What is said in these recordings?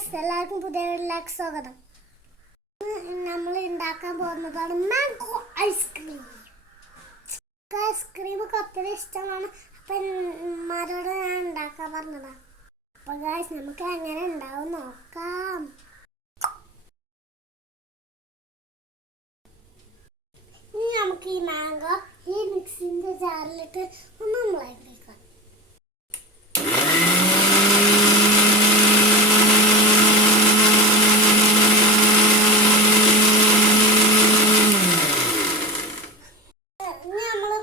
Guys, എല്ലാവർക്കും പുതിയ വീട്ടിലേക്ക് സ്വാഗതം. നമ്മൾ ഉണ്ടാക്കാൻ പോകുന്നതാണ് മാംഗോ ഐസ്ക്രീം. ഐസ്ക്രീമൊക്കെ ഒത്തിരി ഇഷ്ടമാണ്. അപ്പം ഉമ്മാരോട് ഞാൻ ഉണ്ടാക്കാൻ പറഞ്ഞതാണ്. അപ്പോൾ ഗൈസ്, നമുക്ക് എങ്ങനെ ഉണ്ടാവും നോക്കാം. ഇനി നമുക്ക് ഈ മാംഗോ ഈ മിക്സിൻ്റെ ജാറിലിട്ട് ഒന്ന് നമ്മളായിരിക്കാം.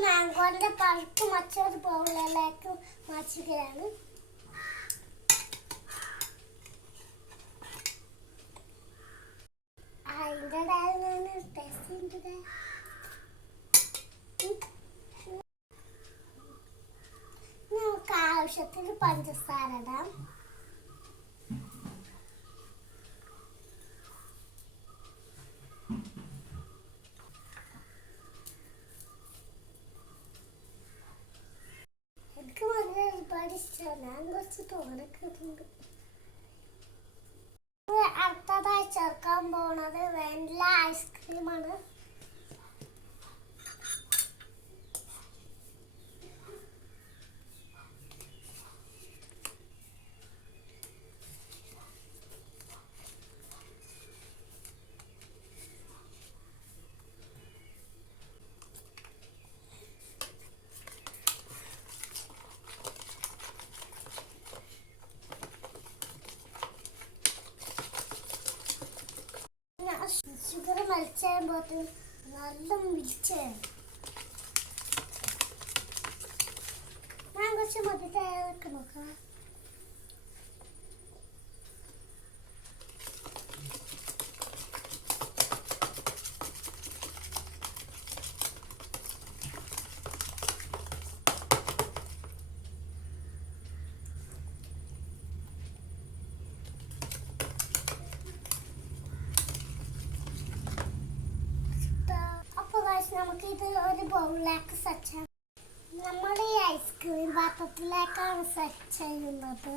മാംഗോന്റെ പഴുപ്പ് മറ്റൊരു ബൗളിലേക്ക് മാറ്റുകയാണ്. അതിൻ്റെ ടേസ്റ്റ് നമുക്ക് ആവശ്യത്തിന് പഞ്ചസാര ഇടാം. എനിക്ക് വളരെ ഒരുപാട് ഇഷ്ടമാണ്. ഞാൻ കുറച്ച് തോന്നൊക്കെയുണ്ട്. അടുത്തതായി ചേർക്കാൻ പോണത് വാനില ഐസ്ക്രീമാണ്. ഷുഗർ മരിച്ചുമ്പോൾ നല്ല വിളിച്ച് ഞാൻ കുറച്ച് മതി തയ്യാറൊക്കെ നോക്കാം. നമുക്ക് ഇത് ഒരു ബൗളിലേക്ക് സെറ്റ് ചെയ്യാം. നമ്മൾ ഈ ഐസ്ക്രീം പാത്രത്തിലേക്കാണ് സെറ്റ് ചെയ്യുന്നത്.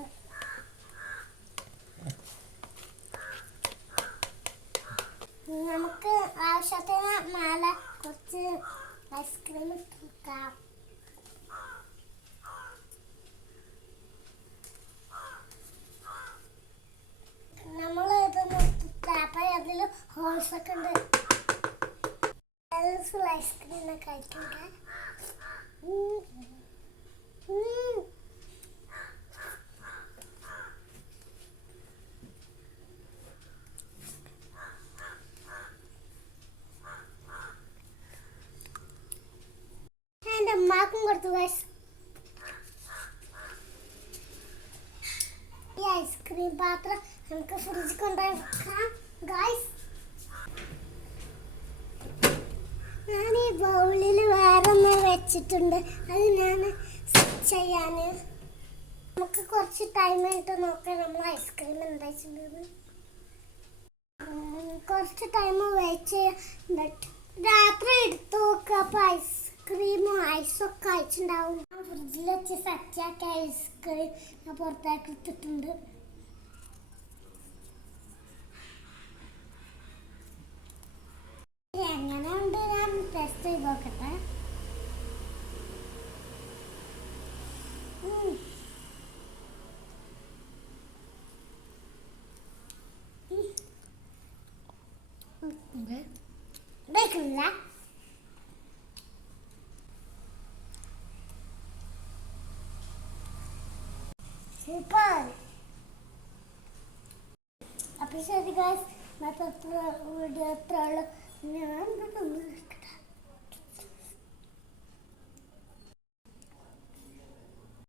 നമുക്ക് ആവശ്യത്തിന് മേലെ കുറച്ച് ഐസ്ക്രീം ഇട്ട് വെക്കാം. നമ്മൾ ഇത് ടാപ്പ് അതിൽ ഹോൾസ് ഒക്കെ ഉണ്ട്. ഐസ്ക്രീം കഴിക്കണ്ട. എൻ്റെ അമ്മക്കും കൊടുത്തു ഗൈസ്. ഈ ഐസ്ക്രീം പാത്രം നമുക്ക് ഫ്രിഡ്ജിൽ കൊണ്ടുപോയി വെക്കാം ഗൈസ്. ഞാൻ ഈ ബൗളിൽ വേറൊന്ന് വെച്ചിട്ടുണ്ട്. അത് ഞാൻ ചെയ്യാൻ നമുക്ക് കുറച്ച് ടൈം ആയിട്ട് നോക്കാം. നമ്മൾ ഐസ്ക്രീം എന്താ വെച്ചിട്ടുണ്ടെന്ന് കുറച്ച് ടൈം വെയിറ്റ് ചെയ്യാൻ. രാത്രി എടുത്ത് നോക്കുക. അപ്പോൾ ഐസ്ക്രീമും ഐസൊക്കെ അയച്ചിട്ടുണ്ടാവും. ഫ്രിഡ്ജിൽ വെച്ച് സെറ്റാക്കി ഐസ്ക്രീം ഞാൻ പുറത്തേക്ക് എടുത്തിട്ടുണ്ട്. എങ്ങനെയുണ്ട് ഞാൻ ടെസ്റ്റ് ചെയ്ത് നോക്കട്ടെ. വെക്കില്ല. സൂപ്പർ. അപ്പോൾ ശരി ഗൈസ്, മറ്റേ വീഡിയോ എത്ര ഉള്ളു. ഞാൻ